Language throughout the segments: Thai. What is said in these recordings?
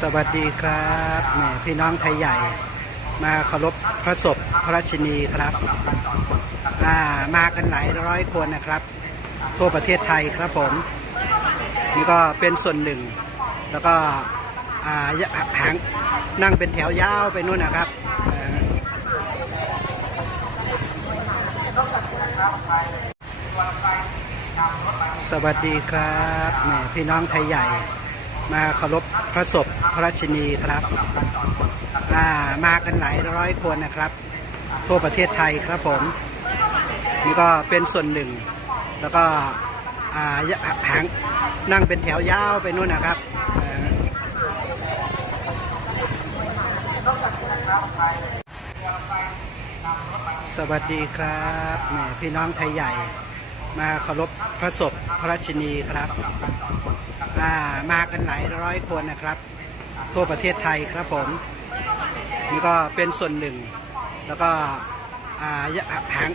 สวัสดีครับแม่พี่น้องไทยใหญ่มาเคารพพระศพพระราชินีครับมากันหลายร้อยคนนะครับทั่วประเทศไทยครับผมนี่ก็เป็นส่วนหนึ่งแล้วก็หางนั่งเป็นแถวยาวไปนู่นนะครับสวัสดีครับแม่พี่น้องไทยใหญ่มาเคารพพระศพพระราชินีครับมากันหลายร้อยคนนะครับทั่วประเทศไทยครับผมนี่ก็เป็นส่วนหนึ่งแล้วก็หางนั่งเป็นแถวยาวไปนู่นนะครับสวัสดีครับแม่พี่น้องไทยใหญ่มาเคารพพระศพพระราชินีครับมากันหลายร้อยคนนะครับทั่วประเทศไทยครับผมนี่ก็เป็นส่วนหนึ่งแล้วก็หาง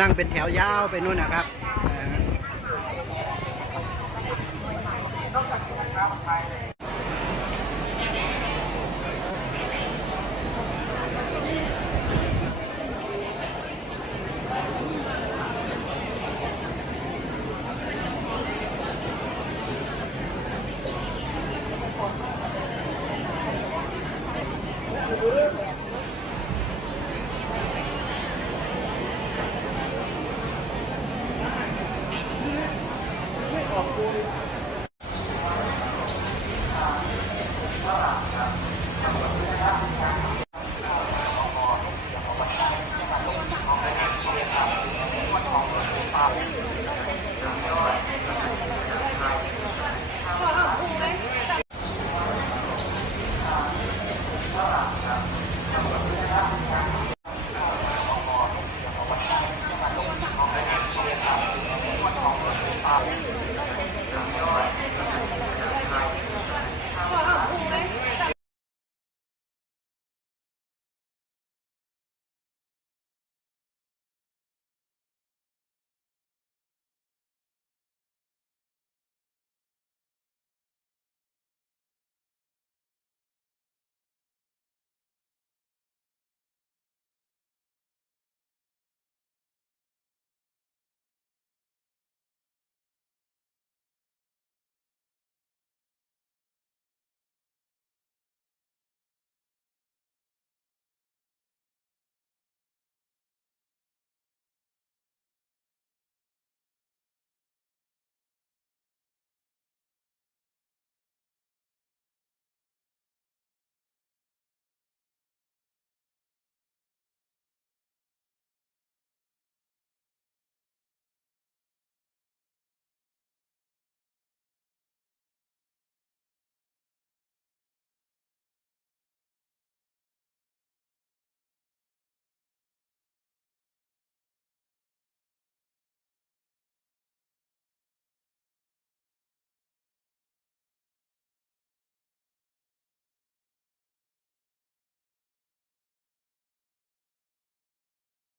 นั่งเป็นแถวยาวไปนู่นนะครับ